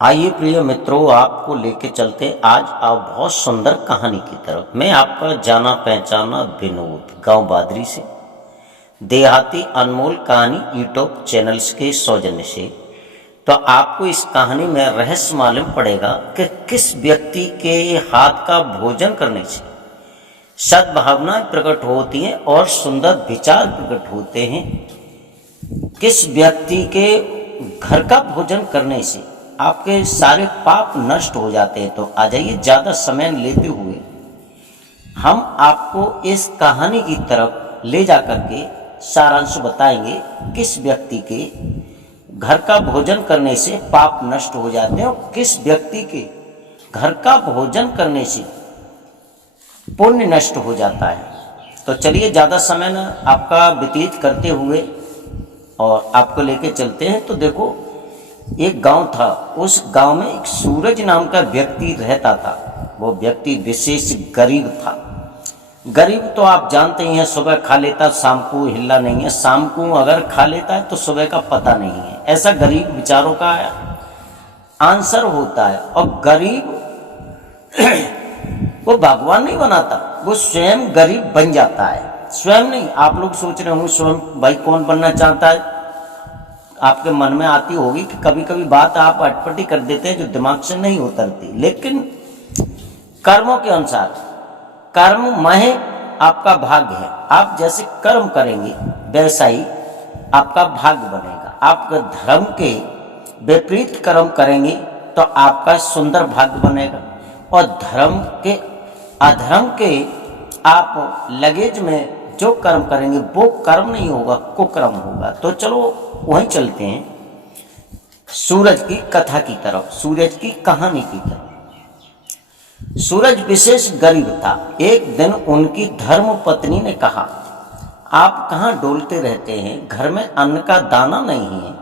आइए प्रिय मित्रों, आपको लेके चलते आज आप बहुत सुंदर कहानी की तरफ। मैं आपका जाना पहचाना विनोद, गांव बादरी से देहाती अनमोल कहानी यूट्यूब चैनल्स के सौजन्य से। तो आपको इस कहानी में रहस्य मालूम पड़ेगा कि किस व्यक्ति के हाथ का भोजन करने से सद्भावनाएं प्रकट होती हैं और सुंदर विचार प्रकट होते हैं। किस व्यक्ति के घर का भोजन करने से आपके सारे पाप नष्ट हो जाते हैं। तो आ जाइए, ज़्यादा समय लेते हुए हम आपको इस कहानी की तरफ ले जा करके सारांश बताएंगे। किस व्यक्ति के घर का भोजन करने से पाप नष्ट हो जाते हैं और किस व्यक्ति के घर का भोजन करने से पुण्य नष्ट हो जाता है। तो चलिए, ज़्यादा समय न आपका व्यतीत करते हुए और आपको लेके चलते हैं। तो देखो, एक गांव था। उस गांव में एक सूरज नाम का व्यक्ति रहता था। वो व्यक्ति विशेष गरीब था। गरीब तो आप जानते ही हैं, सुबह खा लेता, शाम को हिल्ला नहीं है। शाम को अगर खा लेता है तो सुबह का पता नहीं है। ऐसा गरीब विचारों का आंसर होता है। और गरीब वो भगवान नहीं बनाता, वो स्वयं गरीब बन जाता है। स्वयं नहीं, आप लोग सोच रहे होंगे स्वयं भाई कौन बनना चाहता है। आपके मन में आती होगी कि कभी कभी बात आप अटपटी कर देते हैं जो दिमाग से नहीं उतरती। लेकिन कर्मों के अनुसार कर्ममय आपका भाग्य है। आप जैसे कर्म करेंगे वैसा ही आपका भाग्य बनेगा। आप धर्म के विपरीत कर्म करेंगे तो आपका सुंदर भाग्य बनेगा। और धर्म के अधर्म के आप लगेज में जो कर्म करेंगे वो कर्म नहीं होगा, कुकर्म होगा। तो चलो वहीं चलते हैं सूरज की कथा की तरफ, सूरज की कहानी की तरफ। सूरज विशेष गरीब था। एक दिन उनकी धर्म पत्नी ने कहा, आप कहाँ डोलते रहते हैं, घर में अन्न का दाना नहीं है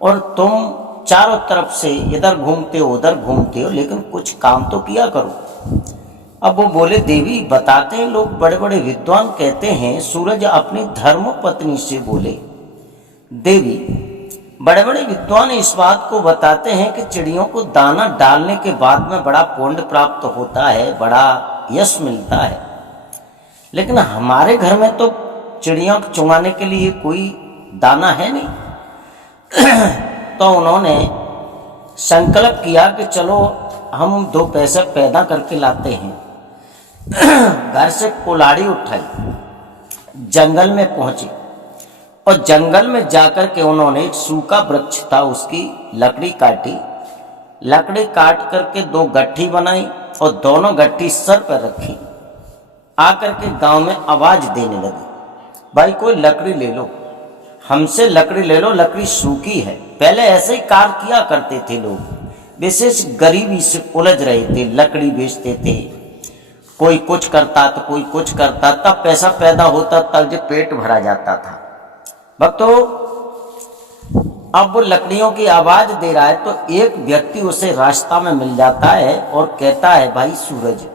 और तुम चारों तरफ से इधर घूमते हो उधर घूमते हो, लेकिन कुछ काम तो किया करो। अब वो बोले, देवी बताते हैं लोग, बड़े बड़े विद्वान कहते हैं। सूरज अपनी धर्म पत्नी से बोले, देवी बड़े बड़े विद्वान इस बात को बताते हैं कि चिड़ियों को दाना डालने के बाद में बड़ा पुण्य प्राप्त होता है, बड़ा यश मिलता है। लेकिन हमारे घर में तो चिड़ियों को चुगाने के लिए कोई दाना है नहीं। तो उन्होंने संकल्प किया कि चलो हम 2 पैसे पैदा करके लाते हैं। घर से कुल्हाड़ी उठाई, जंगल में पहुंचे और जंगल में जाकर के उन्होंने एक सूखा वृक्ष था, उसकी लकड़ी काटी। लकड़ी काट करके 2 गट्ठी बनाई और दोनों गट्ठी सर पर रखी। आकर के गांव में आवाज देने लगी, भाई कोई लकड़ी ले लो, हमसे लकड़ी ले लो, लकड़ी सूखी है। पहले ऐसे ही कार्य किया करते थे लोग, विशेष गरीबी से उलझ रहे थे, लकड़ी बेचते थे। कोई कुछ करता तो कोई कुछ करता, तब पैसा पैदा होता, तब जो पेट भरा जाता था। भक्तों, अब वो लकड़ियों की आवाज दे रहा है तो एक व्यक्ति उसे रास्ता में मिल जाता है और कहता है, भाई सूरज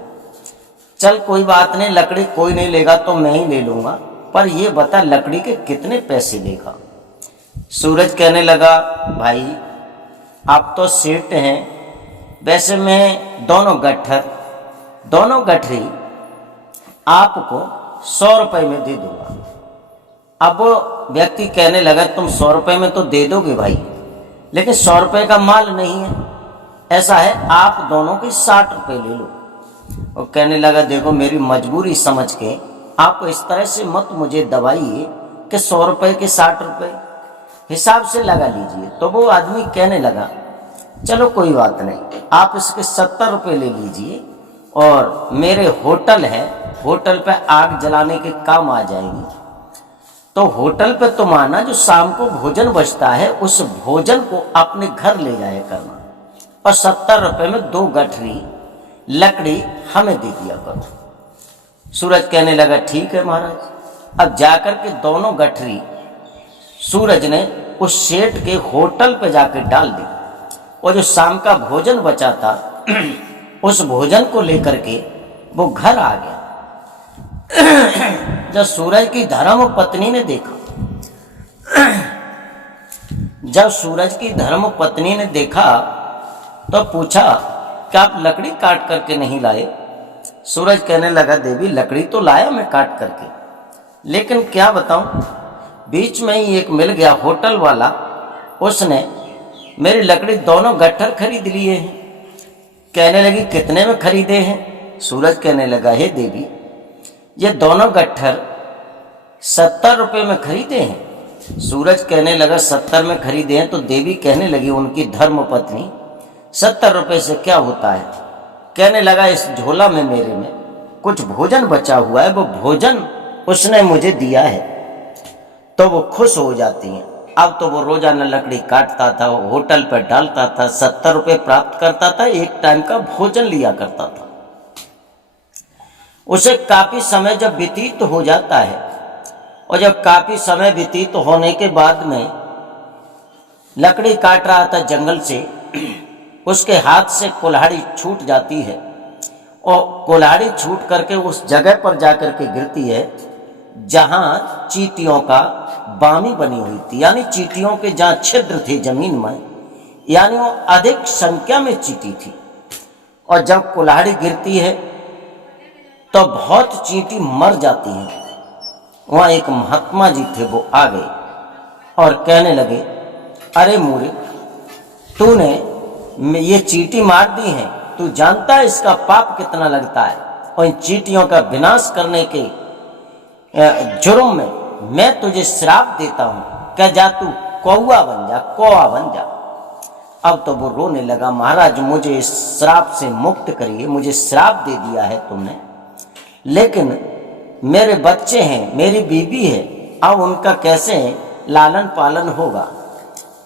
चल कोई बात नहीं, लकड़ी कोई नहीं लेगा तो मैं ही ले लूंगा, पर ये बता लकड़ी के कितने पैसे लेगा। सूरज कहने लगा, भाई आप तो सेठ हैं, वैसे मैं दोनों गठरी आपको 100 रुपए में दे दूंगा। अब वो व्यक्ति कहने लगा, तुम 100 रुपए में तो दे दोगे भाई, लेकिन 100 रुपए का माल नहीं है। ऐसा है, आप दोनों के 60 रुपए ले लो। वो कहने लगा, देखो मेरी मजबूरी समझ के आप इस तरह से मत मुझे दबाइए कि 100 रुपए के 60 रुपए हिसाब से लगा लीजिए। तो वो आदमी कहने लगा, चलो कोई बात नहीं, आप इसके 70 रुपए ले लीजिए और मेरे होटल है, होटल पे आग जलाने के काम आ जाएंगे। तो होटल पे तुम आना, जो शाम को भोजन बचता है उस भोजन को अपने घर ले जाया करना और 70 रुपए में 2 गठरी लकड़ी हमें दे दिया करो। सूरज कहने लगा, ठीक है महाराज। अब जाकर के दोनों गठरी सूरज ने उस सेठ के होटल पे जाकर डाल दी और जो शाम का भोजन बचा था उस भोजन को लेकर के वो घर आ गया। जब सूरज की धर्म पत्नी ने देखा, जब सूरज की धर्म पत्नी ने देखा तो पूछा कि आप लकड़ी काट करके नहीं लाए? सूरज कहने लगा, देवी लकड़ी तो लाया मैं काट करके, लेकिन क्या बताऊं, बीच में ही एक मिल गया होटल वाला, उसने मेरी लकड़ी दोनों गट्ठर खरीद लिए हैं। कहने लगी, कितने में खरीदे हैं? सूरज कहने लगा, हे देवी ये दोनों गट्ठर 70 रुपये में खरीदे हैं। सूरज कहने लगा, 70 में खरीदे हैं? तो देवी कहने लगी, उनकी धर्म पत्नी, 70 रुपये से क्या होता है? कहने लगा, इस झोला में मेरे में कुछ भोजन बचा हुआ है, वो भोजन उसने मुझे दिया है। तो वो खुश हो जाती हैं। अब तो वो रोजाना लकड़ी काटता था, होटल पर डालता था, 70 रुपये प्राप्त करता था, एक टाइम का भोजन लिया करता था। उसे काफी समय जब व्यतीत हो जाता है, और जब काफी समय व्यतीत होने के बाद में लकड़ी काट रहा था जंगल से, उसके हाथ से कुल्हाड़ी छूट जाती है, और कुल्हाड़ी छूट करके उस जगह पर जाकर के गिरती है जहां चींटियों का बामी बनी हुई थी, यानी चींटियों के जहां छिद्र थे जमीन में, यानी वो अधिक संख्या में चींटी थी। और जब कुल्हाड़ी गिरती है तो बहुत चींटी मर जाती हैं। वहां एक महात्मा जी थे, वो आ गए और कहने लगे, अरे मूर्ख, तूने ये चींटी मार दी है, तू जानता है इसका पाप कितना लगता है, और इन चींटियों का विनाश करने के जुर्म में मैं तुझे श्राप देता हूं, क्या जा तू कौआ बन जा, कौआ बन जा। अब तो वो रोने लगा, महाराज मुझे इस श्राप से मुक्त करिए, मुझे श्राप दे दिया है तुमने, लेकिन मेरे बच्चे हैं, मेरी बीबी है, अब उनका कैसे लालन पालन होगा?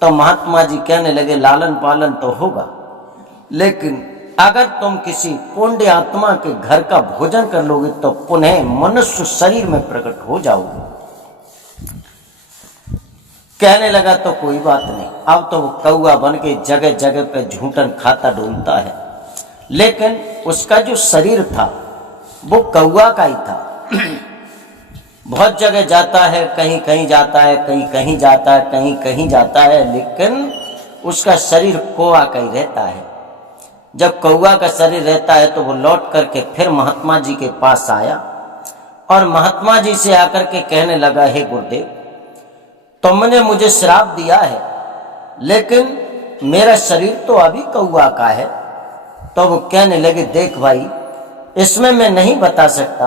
तो महात्मा जी कहने लगे, लालन पालन तो होगा, लेकिन अगर तुम किसी पुण्य आत्मा के घर का भोजन कर लोगे तो पुनः मनुष्य शरीर में प्रकट हो जाओगे। कहने लगा, तो कोई बात नहीं। अब तो वो कौआ बन के जगह जगह पे झूठन खाता डोलता है, लेकिन उसका जो शरीर था वो कौआ का ही था। बहुत जगह जाता है, कहीं कहीं जाता है, कहीं कहीं जाता है, कहीं कहीं जाता है, लेकिन उसका शरीर कौआ का ही रहता है। जब कौआ का शरीर रहता है तो वो लौट करके फिर महात्मा जी के पास आया, और महात्मा जी से आकर के कहने लगा, हे गुरुदेव, तुमने मुझे श्राप दिया है, लेकिन मेरा शरीर तो अभी कौआ का है। तो वो कहने लगे, देख भाई, इसमें मैं नहीं बता सकता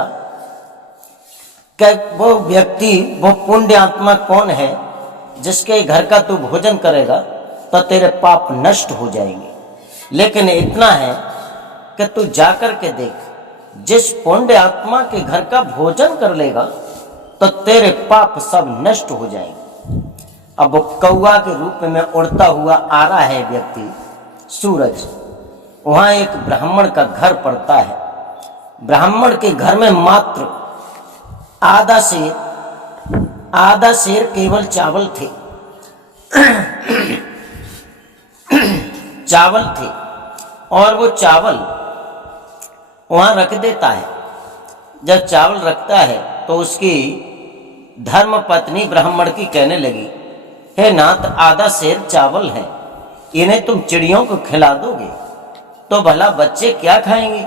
कि वो व्यक्ति, वो पुण्य आत्मा कौन है जिसके घर का तू भोजन करेगा तो तेरे पाप नष्ट हो जाएंगे, लेकिन इतना है कि तू जाकर के देख, जिस पुण्य आत्मा के घर का भोजन कर लेगा तो तेरे पाप सब नष्ट हो जाएंगे। अब वो कौआ के रूप में उड़ता हुआ आ रहा है व्यक्ति, सूरज। वहां एक ब्राह्मण का घर पड़ता है। ब्राह्मण के घर में मात्र आधा सेर केवल चावल थे। चावल थे, और वो चावल वहां रख देता है। जब चावल रखता है तो उसकी धर्म पत्नी ब्राह्मण की कहने लगी, हे नाथ, आधा सेर चावल है, इन्हें तुम चिड़ियों को खिला दोगे तो भला बच्चे क्या खाएंगे?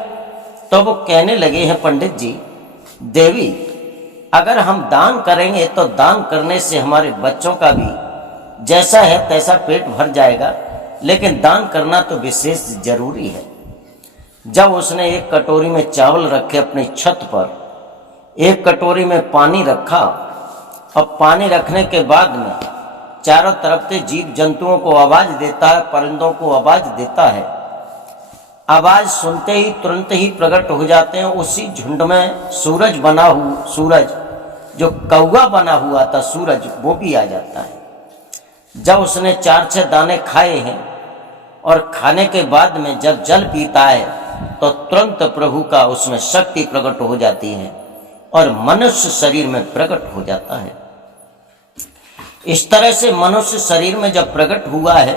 तो वो कहने लगे, हैं पंडित जी, देवी, अगर हम दान करेंगे तो दान करने से हमारे बच्चों का भी जैसा है तैसा पेट भर जाएगा, लेकिन दान करना तो विशेष जरूरी है। जब उसने एक कटोरी में चावल रखे अपनी छत पर, एक कटोरी में पानी रखा, और पानी रखने के बाद में चारों तरफ से जीव जंतुओं को आवाज देता है, परिंदों को आवाज देता है। आवाज सुनते ही तुरंत ही प्रकट हो जाते हैं। उसी झुंड में सूरज जो कौवा बना हुआ था, सूरज, वो भी आ जाता है। जब उसने 4-6 दाने खाए हैं, और खाने के बाद में जब जल पीता है तो तुरंत प्रभु का उसमें शक्ति प्रकट हो जाती है, और मनुष्य शरीर में प्रकट हो जाता है। इस तरह से मनुष्य शरीर में जब प्रकट हुआ है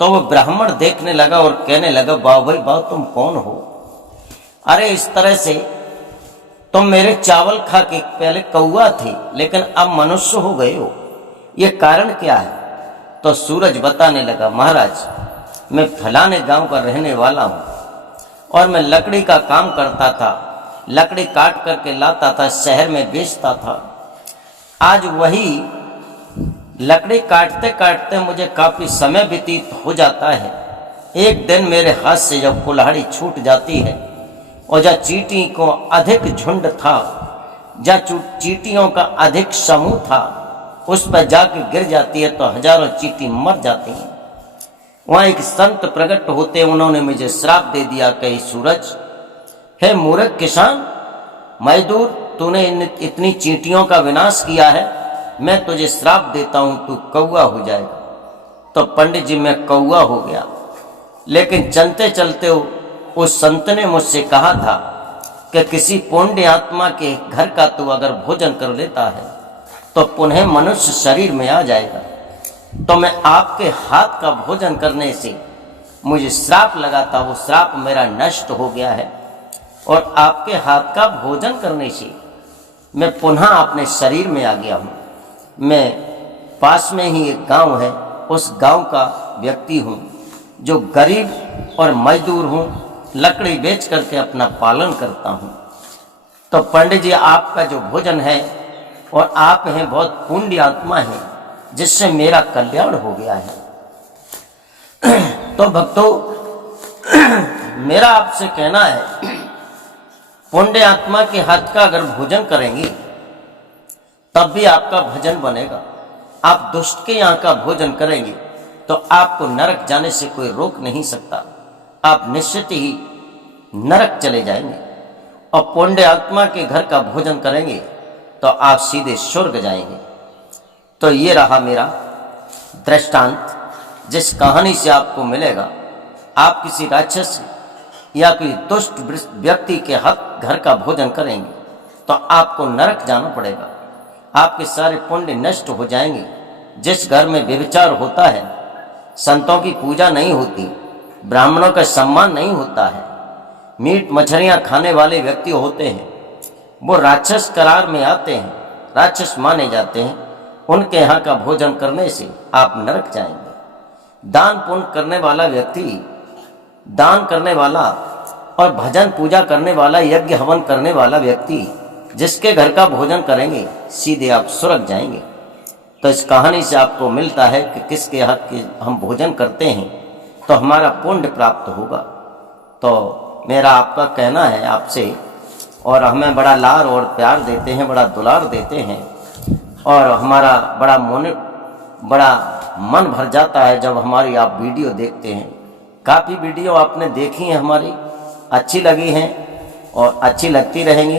तो वो ब्राह्मण देखने लगा और कहने लगा, वाह भाई वाह, तुम कौन हो? अरे इस तरह से तुम मेरे चावल खा के पहले कौवा थे, लेकिन अब मनुष्य हो गए हो, ये कारण क्या है? तो सूरज बताने लगा, महाराज, मैं फलाने गांव का रहने वाला हूँ और मैं लकड़ी का काम करता था, लकड़ी काट करके लाता था, शहर में बेचता था। आज वही लकड़ी काटते काटते मुझे काफ़ी समय व्यतीत हो जाता है। एक दिन मेरे हाथ से जब कुल्हाड़ी छूट जाती है और जहाँ चींटी को अधिक झुंड था, जहाँ चींटियों का अधिक समूह था, उस पर जाकर गिर जाती है तो हजारों चींटी मर जाती हैं। वहाँ एक संत प्रकट होते, उन्होंने मुझे श्राप दे दिया कि सूरज, हे मूर्ख किसान मजदूर, तूने इतनी चींटियों का विनाश किया है, मैं तुझे श्राप देता हूँ, तू कौवा हो जाएगा। तो पंडित जी मैं कौवा हो गया। लेकिन चलते चलते उस संत ने मुझसे कहा था कि किसी पुण्य आत्मा के घर का तू अगर भोजन कर लेता है तो पुनः मनुष्य शरीर में आ जाएगा। तो मैं आपके हाथ का भोजन करने से मुझे श्राप लगा था, वो श्राप मेरा नष्ट हो गया है और आपके हाथ का भोजन करने से मैं पुनः अपने शरीर में आ गया हूँ। मैं पास में ही एक गांव है, उस गांव का व्यक्ति हूँ जो गरीब और मजदूर हूँ, लकड़ी बेच करके अपना पालन करता हूँ। तो पंडित जी आपका जो भोजन है, और आप हैं बहुत पुण्य आत्मा है जिससे मेरा कल्याण हो गया है। तो भक्तों, मेरा आपसे कहना है, पुण्य आत्मा के हाथ का अगर भोजन करेंगे तब भी आपका भजन बनेगा। आप दुष्ट के यहाँ का भोजन करेंगे तो आपको नरक जाने से कोई रोक नहीं सकता, आप निश्चित ही नरक चले जाएंगे। और पुण्य आत्मा के घर का भोजन करेंगे तो आप सीधे स्वर्ग जाएंगे। तो ये रहा मेरा दृष्टांत, जिस कहानी से आपको मिलेगा, आप किसी राक्षस या कोई दुष्ट व्यक्ति के हक घर का भोजन करेंगे तो आपको नरक जाना पड़ेगा, आपके सारे पुण्य नष्ट हो जाएंगे। जिस घर में व्यभिचार होता है, संतों की पूजा नहीं होती, ब्राह्मणों का सम्मान नहीं होता है, मीट मछलियाँ खाने वाले व्यक्ति होते हैं, वो राक्षस करार में आते हैं, राक्षस माने जाते हैं, उनके यहाँ का भोजन करने से आप नरक जाएंगे। दान पुण्य करने वाला व्यक्ति, दान करने वाला और भजन पूजा करने वाला, यज्ञ हवन करने वाला व्यक्ति जिसके घर का भोजन करेंगे सीधे आप स्वर्ग जाएंगे। तो इस कहानी से आपको मिलता है कि किसके यहाँ के हम भोजन करते हैं तो हमारा पुण्य प्राप्त होगा। तो मेरा आपका कहना है आपसे, और हमें बड़ा लाड और प्यार देते हैं, बड़ा दुलार देते हैं, और हमारा बड़ा मन भर जाता है जब हमारी आप वीडियो देखते हैं। काफ़ी वीडियो आपने देखी हैं हमारी, अच्छी लगी हैं और अच्छी लगती रहेंगी।